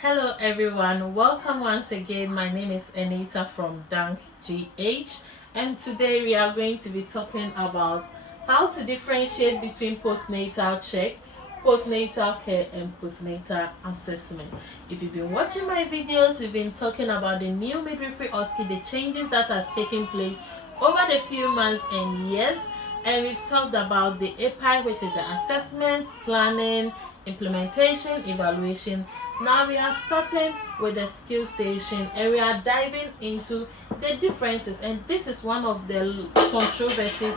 Hello everyone, welcome once again. My name is Anita from Dank GH, and today we are going to be talking about how to differentiate between postnatal check, postnatal care and postnatal assessment. If you've been watching my videos, we've been talking about the new midwifery Osce, the changes that has taken place over the few months and years, and we've talked about the API, which is the assessment, planning, implementation, evaluation. Now we are starting with the skill station and we are diving into the differences, and this is one of the controversies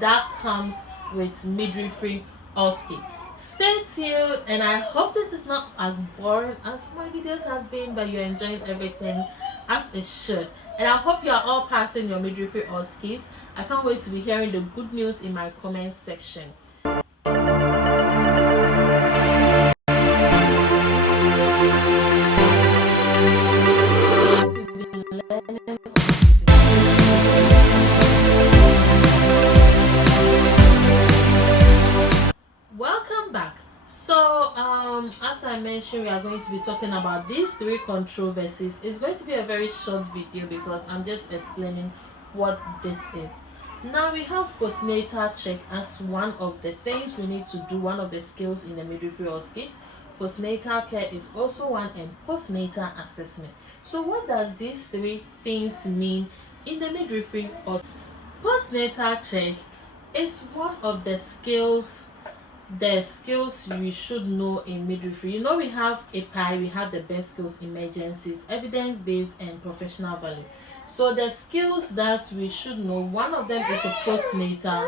that comes with midwifery Osce. Stay tuned, and I hope this is not as boring as my videos has been, but you're enjoying everything as it should. And I hope you are all passing your midwifery Osces. I can't wait to be hearing the good news in my comment section. Welcome back. So as I mentioned, we are going to be talking about these three controversies. It's going to be a very short video because I'm just explaining what this is. Now we have postnatal check as one of the things we need to do, one of the skills in the midwifery Osce. Postnatal care is also one, and postnatal assessment. So what does these three things mean in the midwifery Osce? Postnatal check is one of the skills you should know in midwifery. You know, we have API, we have the best skills, emergencies, evidence-based, and professional value. So the skills that we should know, one of them is a postnatal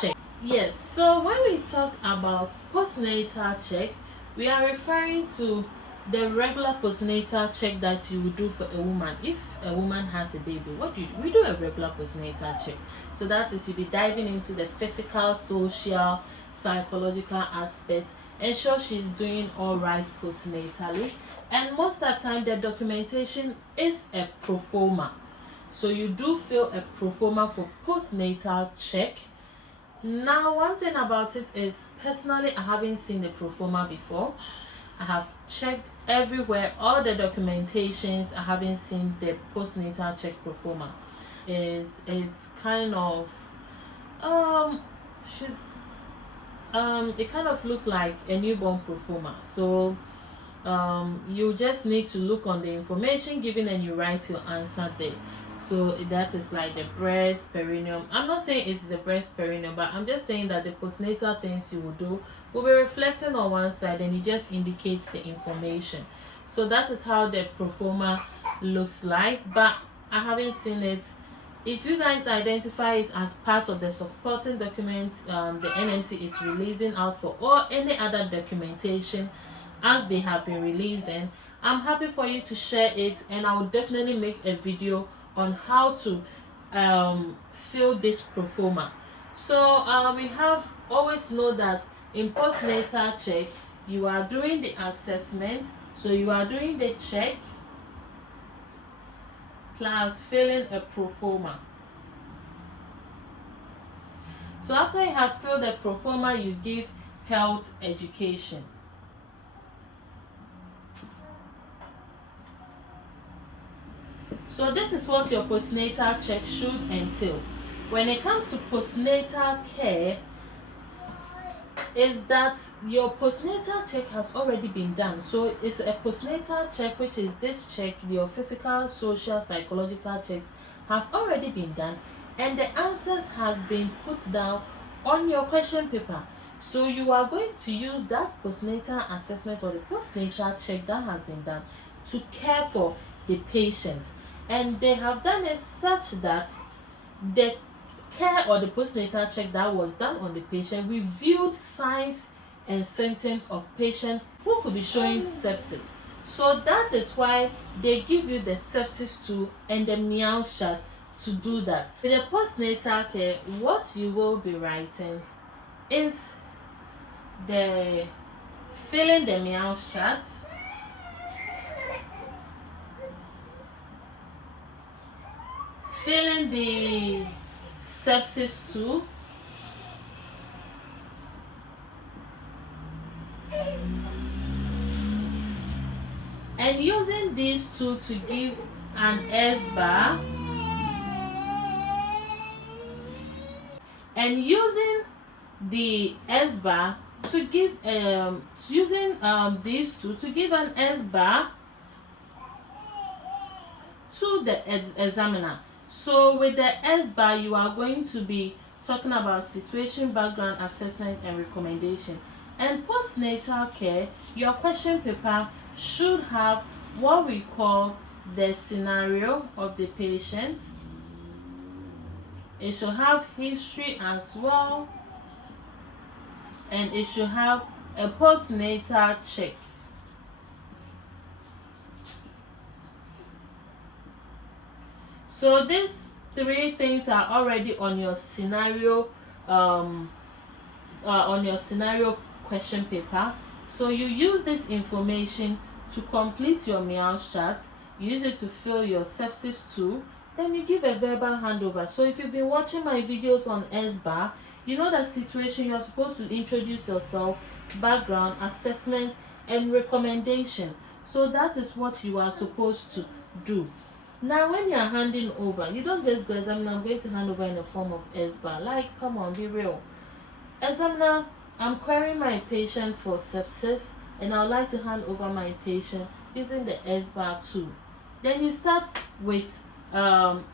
check. Yes, so when we talk about postnatal check, we are referring to the regular postnatal check that you would do for a woman. If a woman has a baby, what do you do? We do a regular postnatal check. So that is, you'll be diving into the physical, social, psychological aspects, ensure she's doing all right postnatally, and most of the time the documentation is a pro forma. So you do fill a pro forma for postnatal check. Now, one thing about it is, personally, I haven't seen the pro forma before. I have checked everywhere, all the documentations. I haven't seen the postnatal check pro forma. It's kind of it kind of look like a newborn pro forma. So you just need to look on the information given and you write your answer there. So that is like the breast, perineum. I'm not saying it's the breast, perineum, but I'm just saying that the postnatal things you will do will be reflecting on one side, and it just indicates the information. So that is how the pro forma looks like, but I haven't seen it. If you guys identify it as part of the supporting documents the NMC is releasing out for, or any other documentation as they have been releasing, I'm happy for you to share it, and I will definitely make a video on how to fill this pro forma. So we have always know that in postnatal check you are doing the assessment, so you are doing the check plus filling a pro forma. So after you have filled the pro forma, you give health education. So this is what your postnatal check should entail. When it comes to postnatal care, is that your postnatal check has already been done. So it's a postnatal check, which is this check, your physical, social, psychological checks has already been done, and the answers has been put down on your question paper. So you are going to use that postnatal assessment or the postnatal check that has been done to care for the patient. And they have done it such that the care or the postnatal check that was done on the patient reviewed signs and symptoms of patient who could be showing sepsis. So that is why they give you the sepsis tool and the meows chart to do that. With the postnatal care, what you will be writing is the filling the meows chart, filling the sepsis tool, and using these two to give an SBAR, and using the SBAR to give using these two to give an SBAR to the examiner. So with the SBAR, you are going to be talking about situation, background, assessment, and recommendation. And postnatal care, your question paper should have what we call the scenario of the patient. It should have history as well, and it should have a postnatal check. So these three things are already on your scenario question paper. So you use this information to complete your meals chart, use it to fill your sepsis 2, then you give a verbal handover. So if you've been watching my videos on SBAR, you know that situation you're supposed to introduce yourself, background, assessment, and recommendation. So that is what you are supposed to do. Now when you are handing over, you don't just go, examiner, I'm going to hand over in the form of SBAR. Like, come on, be real. Examiner, I'm querying my patient for sepsis, and I would like to hand over my patient using the SBAR 2. Then you start with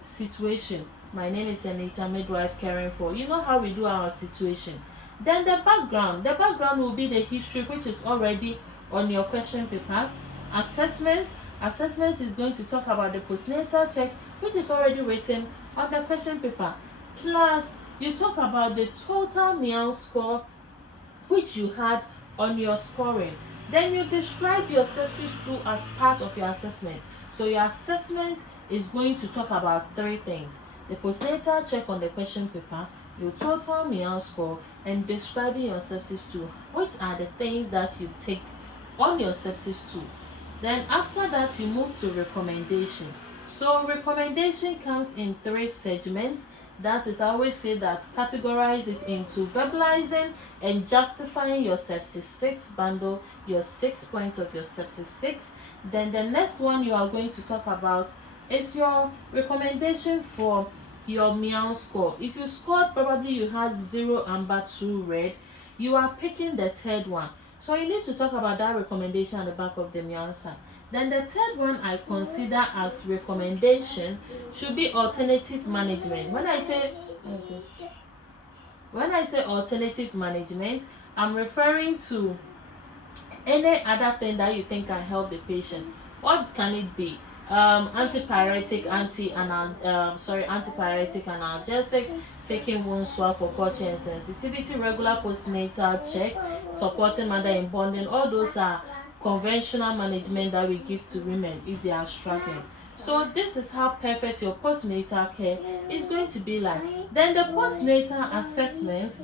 situation. My name is Anita, midwife caring for. You know how we do our situation. Then the background will be the history, which is already on your question paper. Assessment is going to talk about the postnatal check, which is already written on the question paper. Plus, you talk about the total meal score, which you had on your scoring. Then you describe your sepsis 2 as part of your assessment. So your assessment is going to talk about 3 things: the postnatal check on the question paper, your total meal score, and describing your sepsis 2, which are the things that you ticked on your sepsis 2. Then after that, you move to recommendation. So recommendation comes in 3 segments. That is, I always say that categorize it into verbalizing and justifying your sepsis 6 bundle, your 6 points of your sepsis 6. Then the next one you are going to talk about is your recommendation for your meal score. If you scored, probably you had 0, amber, 2, red, you are picking the third one. So you need to talk about that recommendation at the back of the meal chart. Then the third one I consider as recommendation should be alternative management. When I say alternative management, I'm referring to any other thing that you think can help the patient. What can it be? Antipyretic, antipyretic analgesics, taking wound swab for culture and sensitivity, regular postnatal check, supporting mother in bonding. All those are conventional management that we give to women if they are struggling. So this is how perfect your postnatal care is going to be like. Then the postnatal assessment.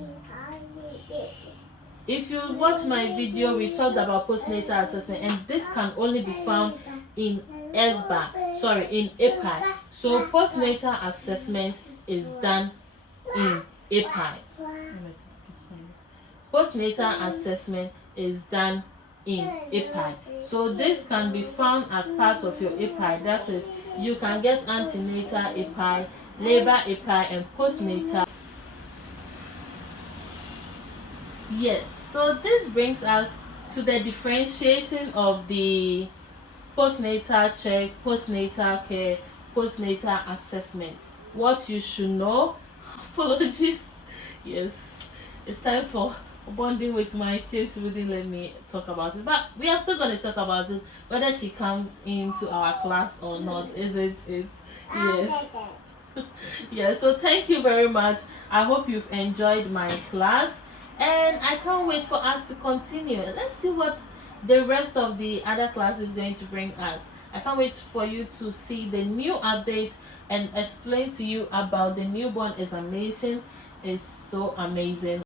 If you watch my video, we talked about postnatal assessment, and this can only be found in in API. So postnatal assessment is done in API. Postnatal assessment is done in API. So this can be found as part of your API. That is, you can get antenatal API, labor API, and postnatal. Yes, so this brings us to the differentiation of the postnatal check, postnatal care, postnatal assessment. What you should know. Apologies. Yes, it's time for bonding with my kids. She wouldn't let me talk about it, but we are still going to talk about it, whether she comes into our class or not. Isn't it? Yes. Yeah, so thank you very much. I hope you've enjoyed my class, and I can't wait for us to continue. Let's see what the rest of the other class is going to bring us. I can't wait for you to see the new updates and explain to you about the newborn examination. It's so amazing.